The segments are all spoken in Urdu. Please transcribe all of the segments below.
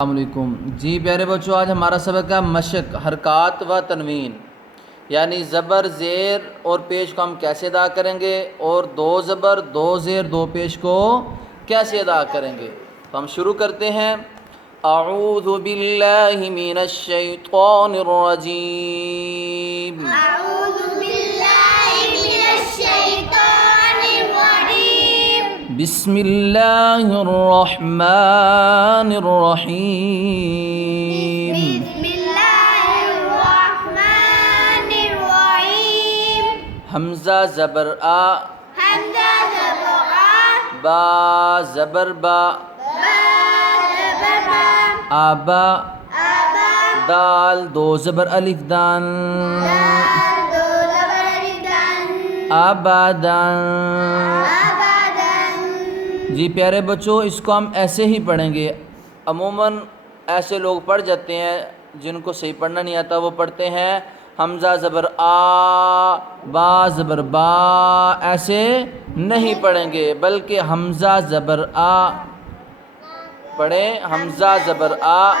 السلام علیکم جی پیارے بچوں، آج ہمارا سبق ہے مشق، حرکات و تنوین، یعنی زبر زیر اور پیش کو ہم کیسے ادا کریں گے اور دو زبر دو زیر دو پیش کو کیسے ادا کریں گے۔ تو ہم شروع کرتے ہیں۔ اعوذ باللہ من الشیطان الرجیم، اعوذ باللہ من الشیطان الرجیم، بسم اللہ الرحمن الرحیم۔ بسم اللہ الرحمن الرحیم۔ حمزہ زبر آ، حمزہ زبر آ، با زبر با، با زبر با، آبا، آبا، دال دو زبر الف دان، دال دو زبر الف دان، آبادان۔ آبادان۔ جی پیارے بچوں، اس کو ہم ایسے ہی پڑھیں گے۔ عموماً ایسے لوگ پڑھ جاتے ہیں جن کو صحیح پڑھنا نہیں آتا، وہ پڑھتے ہیں حمزہ زبر آ، با زبر با، ایسے نہیں پڑھیں گے، بلکہ حمزہ زبر آ پڑھیں، حمزہ زبر آ،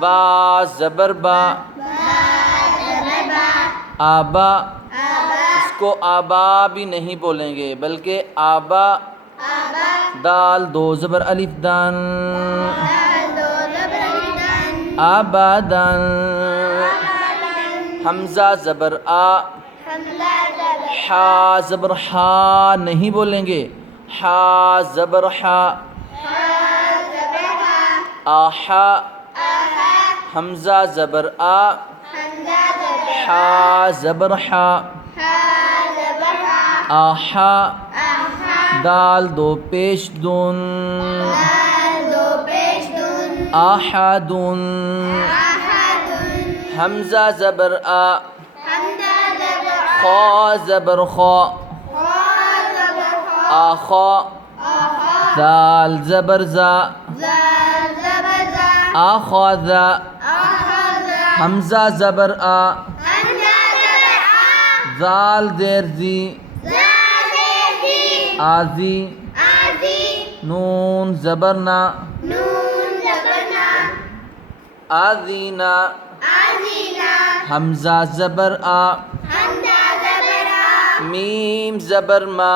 با زبر با، آبا، اس کو آبا بھی نہیں بولیں گے بلکہ آبا، دال دو زبر الف دان، آبادان۔ حمزہ زبر آ، حا زبر حا نہیں بولیں گے، حا زبر حا، آحا، حمزہ زبر آ، حا زبر حا، آحا، دال دو پیش دون، آحادون۔ حمزہ زبر آ، خا زبر خا، آخا، دال زبر زا، آخذا۔ حمزہ زبر آ، ذال زیر زی، آزی، نون زبر نا، آذینا۔ حمزہ زبر آ، میم زبر ما،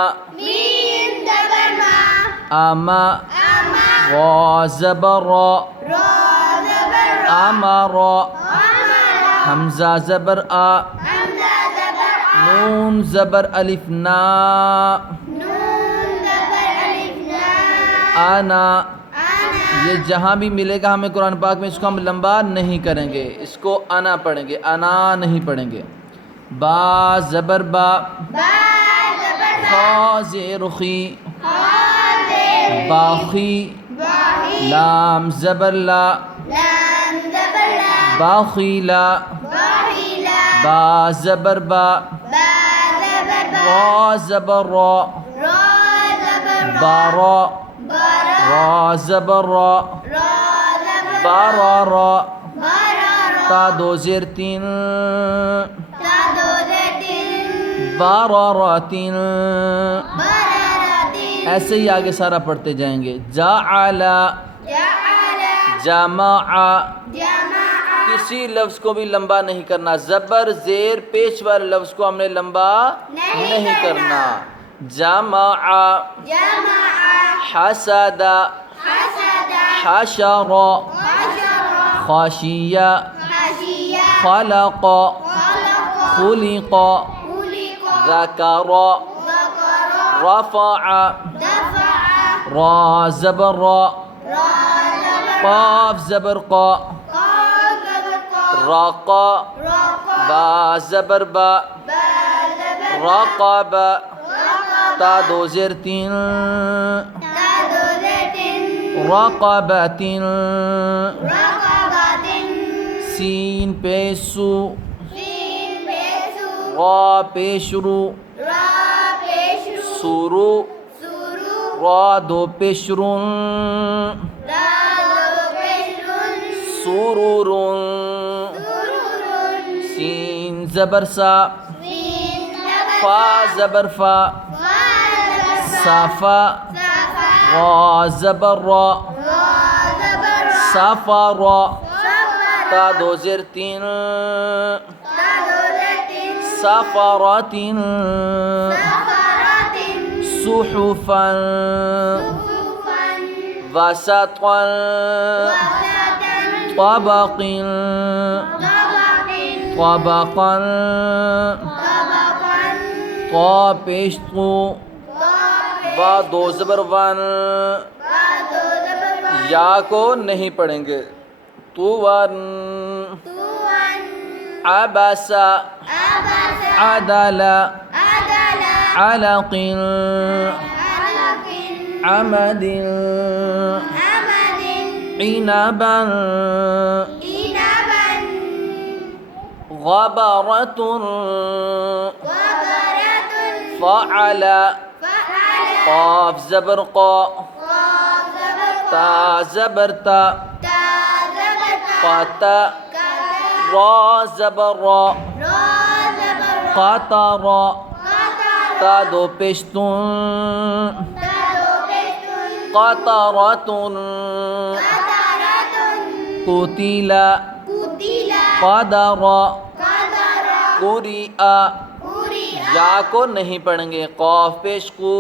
آما، را زبر را، آمارا۔ حمزہ زبر آ، نون زبر الف نا، آنا۔ یہ جہاں بھی ملے گا ہمیں قرآن پاک میں، اس کو ہم لمبا نہیں کریں گے، اس کو انا پڑھیں گے، انا نہیں پڑھیں گے۔ با زبر با، خا زیر خی، باخی، لام زبر لا، باخیلا، با زبر با، را زبر را، بارا، را زبر را، بارارا، تا دو زیر تین، باراراتین۔ ایسے ہی آگے سارا پڑھتے جائیں گے۔ جعل، جمع، کسی لفظ کو بھی لمبا نہیں کرنا، زبر زیر پیش والے لفظ کو ہم نے لمبا نہیں کرنا۔ جمع، حسد، حشر، خاشیہ، خلق، خلق، ذکر، رفع، را زبر را، قاف زبر قا، رقا، با زبر با، رقب، تا دو زیر تین، رقبت، سین پیسو، را پیش رو، سورو، را دو پیش رون، سرورون۔ سین زبر سا، فا زبر فا، صفا، را زبر را، سفر سفر تا دو زیر تین تدرة سفرة سفرة صحفا صحفا وسطا وسطا طبق طبق طبقا طبقا طا پیش تو طابق وا دو زبر ون بعد زبر یا کو نہیں پڑھیں گے تو ون طوان عبس عبس عدل عدل علق علق عمد عمد عنبا عنبا غبرة وبرة فعل فعل قاف زبر قا قاف زبر تا زبر تا تا زبر قتا كتا را زبر را را زبر قطر قطر تا دو پشتون تدو بيت قطرة قطرة قتل قتل قدر قدر قرئ قرئ یا کو نہیں پڑھیں گے قاف پیش کو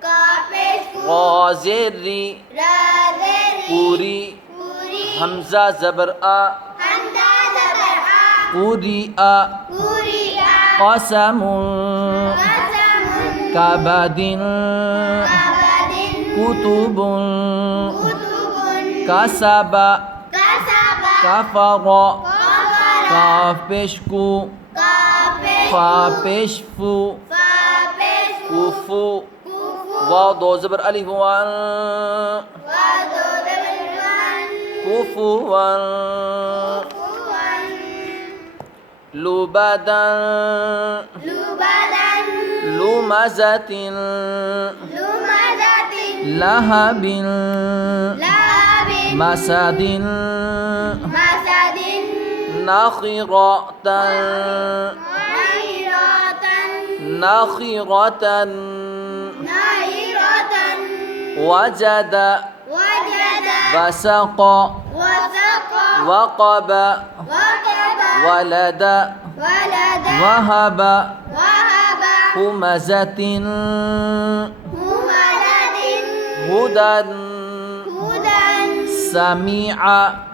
كافش را زیر ری رازري پوری قري حمزہ زبر آ حمزة زبر قرئ قرئ قسم قسم كبد أبد كتب كتب كسب كسب كفر غفر کاف پیش کو كافش فا پیش فو فابش کوفو كفو وا دو زبر الف وان وذو زبر كفوا لبدا لبدا لمزة لمزة لهب لهب مسد مسد نخرة نيرة نخرة نيرة وجد وجد وسق وسق وقب وقب ولد ولد وهب وهب همزة مولد هدى هدى سميع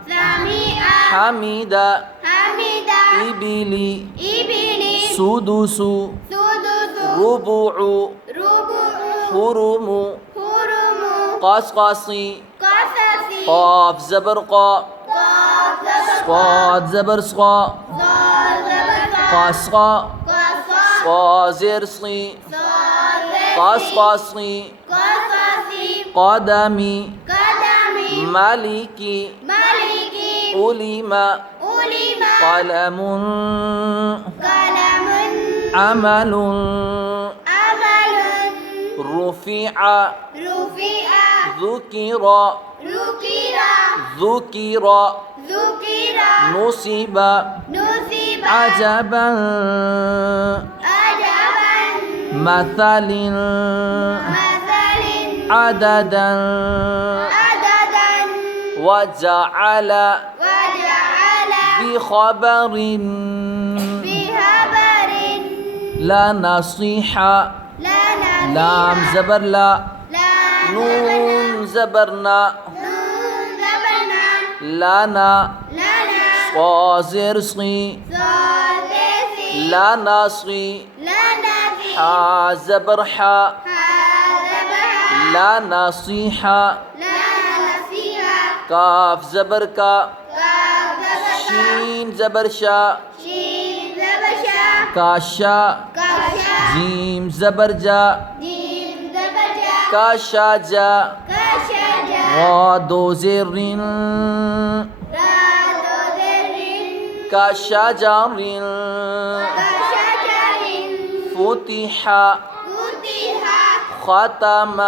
سميع حمد حمد إبلي إبلي سدس سدس ربع ربع حرم حرم قصقصي قصص قاف زبر قا قاف زبر صاد زبر صا صاد زبر قصقا قصص صا زر صي صاد قصقصي قصص قدمي قدمي مالكي ملكي علم علم قلم قلم عمل عمل رفع رفع ذكر ذكر ذكر ذكر نصب نصب عجبا عجبا مثل مثل عددا عددا وجعل وجعل بخبر بخبر لا نصيحة لا نصيحة لام زبر لا لا نون زبرنا نون زبرنا لنا لنا صازر صي صادسي لا نصي لا نصي حا زبر حا هذا بها لا نصيحة لا نصيحة كاف زبر كا كاف زبر شين زبر شا شين زبر شا كاشا كاشا جيم زبر جا جيم زبر جا كاشا جا كاشا جا غا دو زر را دو ذر كشجر كشجر فتح فتح ختم